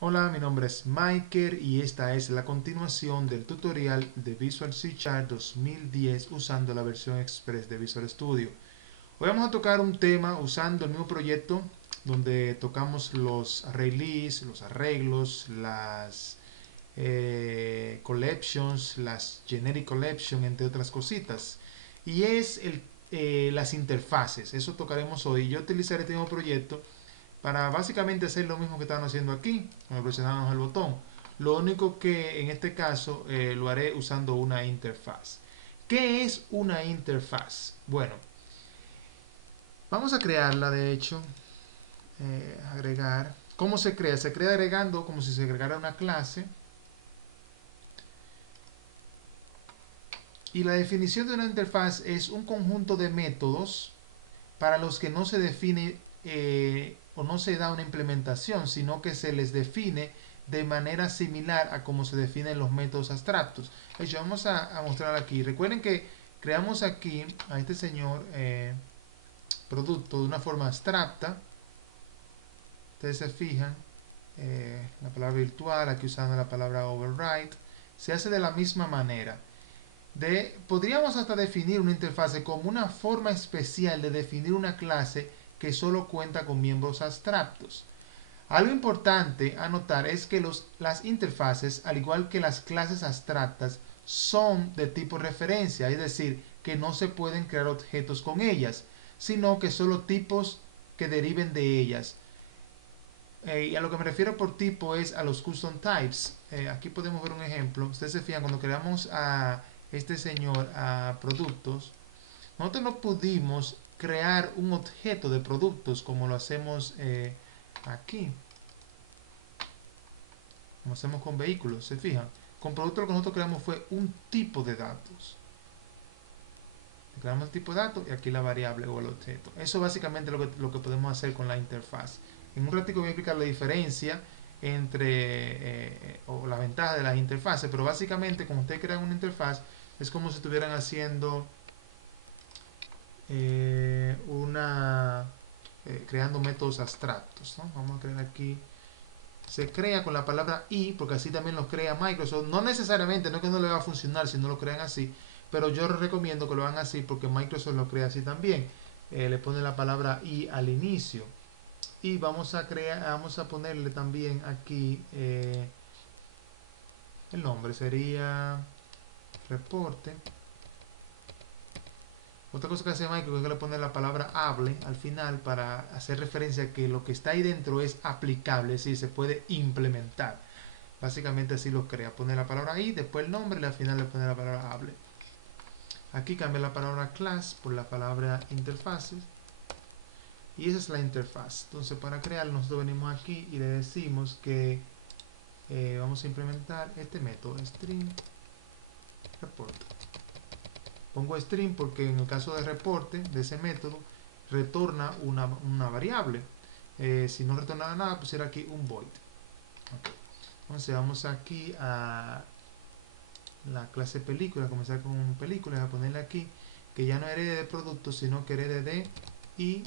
Hola, mi nombre es Michael y esta es la continuación del tutorial de Visual C Sharp 2010 usando la versión Express de Visual Studio. Hoy vamos a tocar un tema usando el mismo proyecto donde tocamos los release, los arreglos, las collections, las generic collection, entre otras cositas. Y es las interfaces, eso tocaremos hoy. Yo utilizaré este mismo proyecto para básicamente hacer lo mismo que estaban haciendo aquí, cuando presionamos el botón. Lo único que en este caso lo haré usando una interfaz. ¿Qué es una interfaz? Bueno, vamos a crearla de hecho. Agregar. ¿Cómo se crea? Se crea agregando como si se agregara una clase. Y la definición de una interfaz es un conjunto de métodos para los que no se define o no se da una implementación, sino que se les define de manera similar a como se definen los métodos abstractos. De hecho, vamos a mostrar aquí. Recuerden que creamos aquí a este señor producto de una forma abstracta. Ustedes se fijan, la palabra virtual, aquí usando la palabra override, se hace de la misma manera. Podríamos hasta definir una interfase como una forma especial de definir una clase que solo cuenta con miembros abstractos. Algo importante a notar es que las interfaces, al igual que las clases abstractas, son de tipo referencia, es decir, que no se pueden crear objetos con ellas, sino que solo tipos que deriven de ellas. Y a lo que me refiero por tipo es a los custom types. Aquí podemos ver un ejemplo. Ustedes se fijan, cuando creamos a este señor a productos, nosotros no pudimos crear un objeto de productos como lo hacemos aquí, como hacemos con vehículos. Se fijan, con productos lo que nosotros creamos fue un tipo de datos. Creamos el tipo de datos y aquí la variable o el objeto. Eso básicamente es lo que podemos hacer con la interfaz. En un ratito voy a explicar la diferencia entre o la ventaja de las interfaces, pero básicamente cuando ustedes crean una interfaz es como si estuvieran haciendo creando métodos abstractos, ¿no? Vamos a crear aquí, se crea con la palabra y, porque así también lo crea Microsoft. No necesariamente, no es que no le va a funcionar si no lo crean así, pero yo les recomiendo que lo hagan así porque Microsoft lo crea así también. Le pone la palabra y al inicio. Y vamos a ponerle también aquí el nombre, sería reporte. Otra cosa que hace Microsoft es que le pone la palabra hable al final para hacer referencia a que lo que está ahí dentro es aplicable, es decir, se puede implementar. Básicamente así lo crea. Pone la palabra ahí, después el nombre y al final le pone la palabra hable. Aquí cambia la palabra class por la palabra interfaces. Y esa es la interfaz. Entonces para crearlo nosotros venimos aquí y le decimos que vamos a implementar este método string report. Pongo string porque en el caso de reporte de ese método retorna una variable. Si no retornara nada, pusiera aquí un void. Okay. Entonces vamos aquí a la clase película, comenzar con películas, a ponerle aquí que ya no herede de productos, sino que herede de y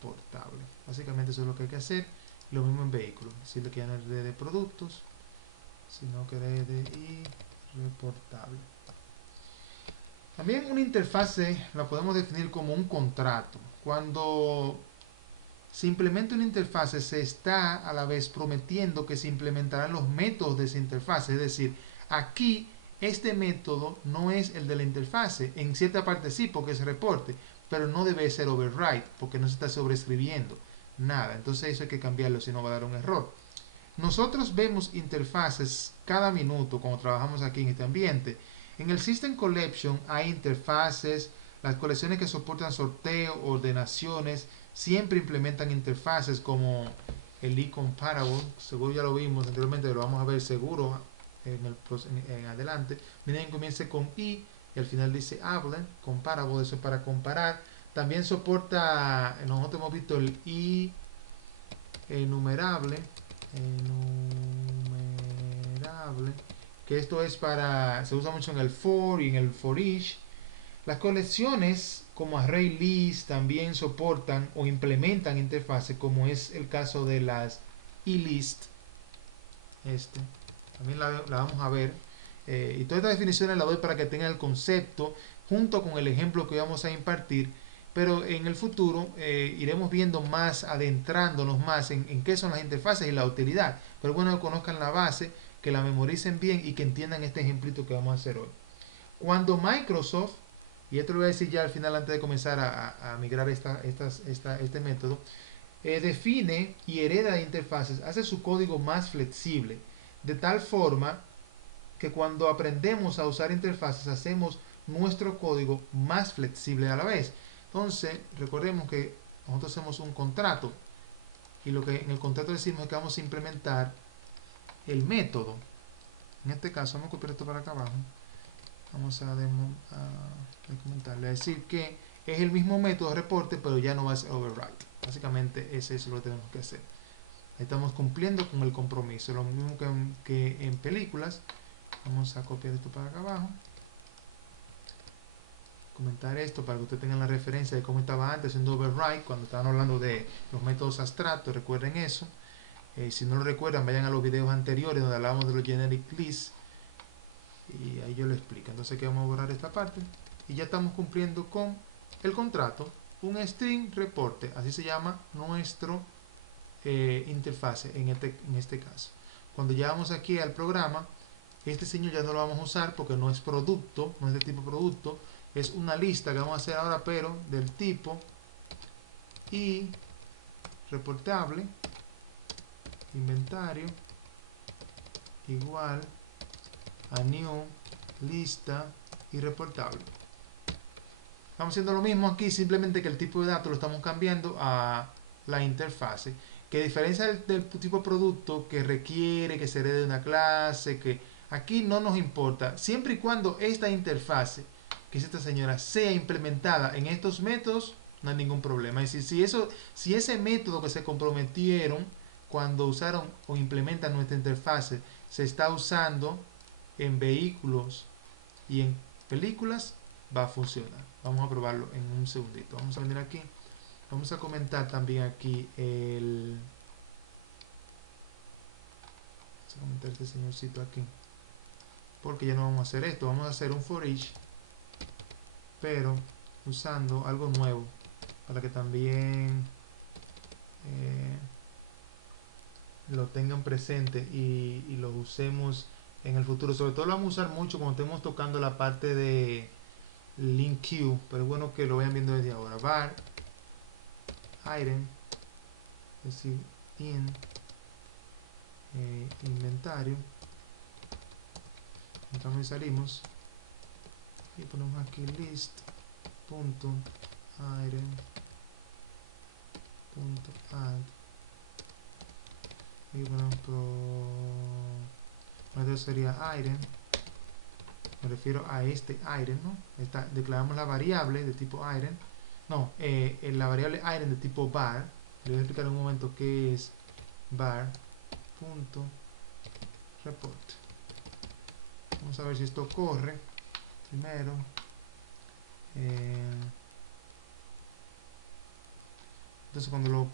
reportable. Básicamente eso es lo que hay que hacer. Lo mismo en vehículos, decirle que ya no herede de productos, sino que herede y reportable. También una interfase la podemos definir como un contrato. Cuando se implementa una interfase, se está a la vez prometiendo que se implementarán los métodos de esa interfase. Es decir, aquí este método no es el de la interfase. En cierta parte sí, porque es reporte, pero no debe ser override, porque no se está sobreescribiendo nada. Entonces eso hay que cambiarlo, si no va a dar un error. Nosotros vemos interfaces cada minuto cuando trabajamos aquí en este ambiente. En el System Collection hay interfaces, las colecciones que soportan sorteo, ordenaciones, siempre implementan interfaces como el e-comparable, seguro ya lo vimos anteriormente, lo vamos a ver seguro en adelante. Miren, comienza con i y al final dice hable, comparable, eso es para comparar. También soporta, nosotros hemos visto el i enumerable, enumerable, que esto es para, se usa mucho en el for y en el for each. Las colecciones como ArrayList también soportan o implementan interfaces, como es el caso de las eList. También la vamos a ver. Y todas estas definiciones las doy para que tengan el concepto junto con el ejemplo que vamos a impartir. Pero en el futuro iremos viendo más, adentrándonos más en qué son las interfaces y la utilidad. Pero bueno, que conozcan la base, que la memoricen bien y que entiendan este ejemplito que vamos a hacer hoy. Cuando Microsoft, y esto lo voy a decir ya al final antes de comenzar a migrar este método, define y hereda de interfaces, hace su código más flexible, de tal forma que cuando aprendemos a usar interfaces hacemos nuestro código más flexible a la vez. Entonces, recordemos que nosotros hacemos un contrato y lo que en el contrato decimos es que vamos a implementar el método. En este caso, vamos a copiar esto para acá abajo. Vamos a documentarle, a decir que es el mismo método de reporte, pero ya no va a ser override. Básicamente es eso lo que tenemos que hacer. Estamos cumpliendo con el compromiso. Lo mismo que en películas. Vamos a copiar esto para acá abajo. Comentar esto para que ustedes tengan la referencia de cómo estaba antes haciendo override cuando estaban hablando de los métodos abstractos. Recuerden eso. Si no lo recuerdan, vayan a los videos anteriores donde hablábamos de los generic lists y ahí yo lo explico. Entonces aquí vamos a borrar esta parte y ya estamos cumpliendo con el contrato. Un string reporte, así se llama nuestro interfase en este caso. Cuando llegamos aquí al programa, este señor ya no lo vamos a usar porque no es producto, no es de tipo producto, es una lista que vamos a hacer ahora, pero del tipo y reportable inventario igual a new lista y reportable. Estamos haciendo lo mismo aquí, simplemente que el tipo de datos lo estamos cambiando a la interfase, que a diferencia del tipo de producto que requiere que se herede de una clase, que aquí no nos importa, siempre y cuando esta interfase, que es esta señora, sea implementada en estos métodos, no hay ningún problema. Es decir, si ese método que se comprometieron cuando usaron o implementan nuestra interfase se está usando en vehículos y en películas, va a funcionar. Vamos a probarlo en un segundito. Vamos a venir aquí. Vamos a comentar también aquí vamos a comentar este señorcito aquí. Porque ya no vamos a hacer esto. Vamos a hacer un for each, pero usando algo nuevo para que también lo tengan presente y lo usemos en el futuro. Sobre todo lo vamos a usar mucho cuando estemos tocando la parte de link queue, pero es bueno que lo vayan viendo desde ahora. Var item, es decir, inventario, entramos y salimos y ponemos aquí list punto item punto add y ponemos esto sería item, me refiero a este item, ¿no? Declaramos la variable de tipo item, no, la variable item de tipo var. Le voy a explicar en un momento qué es var punto report. Vamos a ver si esto corre primero. Entonces cuando lo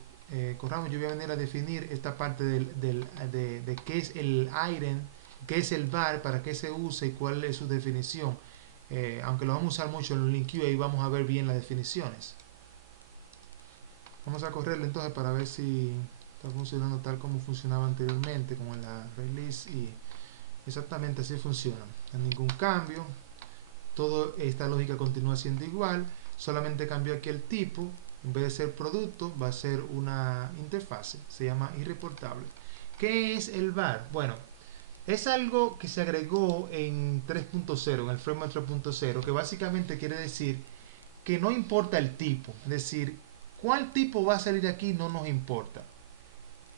corramos, yo voy a venir a definir esta parte de qué es el item, qué es el var, para qué se usa y cuál es su definición. Aunque lo vamos a usar mucho en el link queue, ahí vamos a ver bien las definiciones. Vamos a correrlo entonces para ver si está funcionando tal como funcionaba anteriormente, como en la release, y exactamente así funciona. No hay ningún cambio, toda esta lógica continúa siendo igual, solamente cambió aquí el tipo. En vez de ser producto, va a ser una interfase. Se llama irreportable. ¿Qué es el var? Bueno, es algo que se agregó en 3.0, en el framework 3.0, que básicamente quiere decir que no importa el tipo. Es decir, cuál tipo va a salir aquí no nos importa.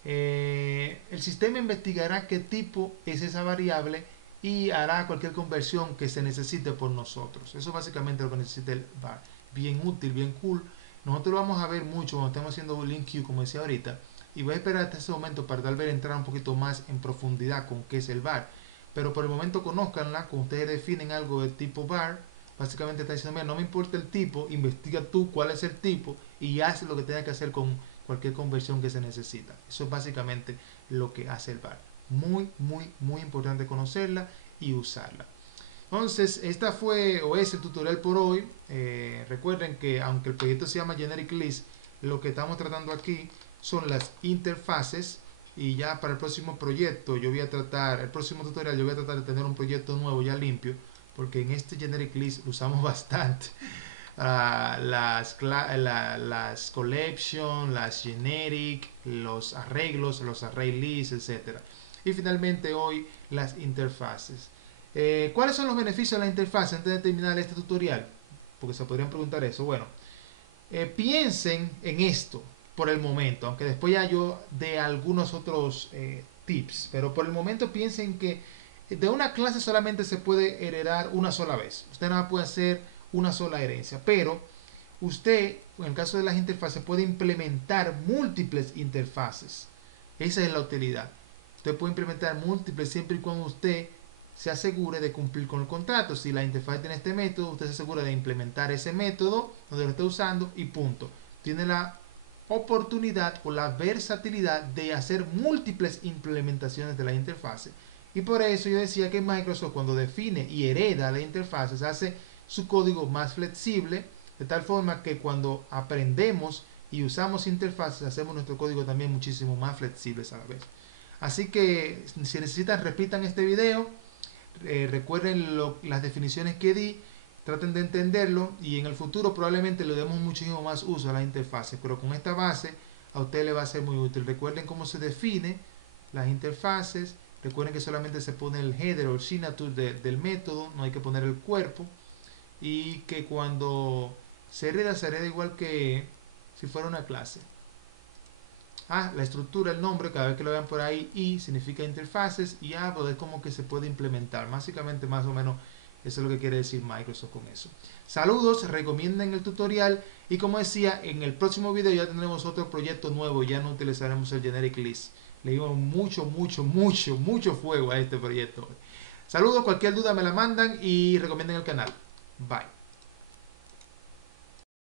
El sistema investigará qué tipo es esa variable y hará cualquier conversión que se necesite por nosotros. Eso básicamente es lo que necesita el var. Bien útil, bien cool. Nosotros lo vamos a ver mucho cuando estemos haciendo link queue, como decía ahorita, y voy a esperar hasta ese momento para tal vez entrar un poquito más en profundidad con qué es el var. Pero por el momento conózcanla. Cuando ustedes definen algo de tipo var, básicamente está diciendo, mira, no me importa el tipo, investiga tú cuál es el tipo y haz lo que tengas que hacer con cualquier conversión que se necesita. Eso es básicamente lo que hace el VAR. Muy, muy, muy importante conocerla y usarla. Entonces, esta fue o es el tutorial por hoy. Recuerden que aunque el proyecto se llama Generic List, lo que estamos tratando aquí son las interfaces. Y ya para el próximo proyecto, yo voy a tratar, el próximo tutorial, yo voy a tratar de tener un proyecto nuevo ya limpio, porque en este Generic List lo usamos bastante. Las collection, las generic, los arreglos, los array lists, etc. Y finalmente hoy las interfaces. ¿Cuáles son los beneficios de la interfaz antes de terminar este tutorial? Porque se podrían preguntar eso. Bueno, piensen en esto por el momento, aunque después ya yo dé algunos otros tips, pero por el momento piensen que de una clase solamente se puede heredar una sola vez. Usted nada más puede hacer una sola herencia, pero usted, en el caso de las interfaces, puede implementar múltiples interfaces. Esa es la utilidad. Usted puede implementar múltiples siempre y cuando usted se asegure de cumplir con el contrato. Si la interfaz tiene este método, usted se asegura de implementar ese método donde lo esté usando y punto. Tiene la oportunidad o la versatilidad de hacer múltiples implementaciones de la interfaz. Y por eso yo decía que Microsoft, cuando define y hereda la interfaz, hace su código más flexible, de tal forma que cuando aprendemos y usamos interfaces, hacemos nuestro código también muchísimo más flexible a la vez. Así que si necesitan, repitan este video, recuerden las definiciones que di, traten de entenderlo y en el futuro probablemente le demos muchísimo más uso a las interfaces, pero con esta base a usted le va a ser muy útil. Recuerden cómo se define las interfaces, recuerden que solamente se pone el header o el signature del método, no hay que poner el cuerpo, y que cuando se hereda igual que si fuera una clase. La estructura, el nombre, cada vez que lo vean por ahí, y significa interfaces, y pues es como que se puede implementar. Básicamente, más o menos, eso es lo que quiere decir Microsoft con eso. Saludos, recomienden el tutorial, y como decía, en el próximo video ya tendremos otro proyecto nuevo, ya no utilizaremos el Generic List. Le dimos mucho fuego a este proyecto. Saludos, cualquier duda me la mandan y recomienden el canal. Bye.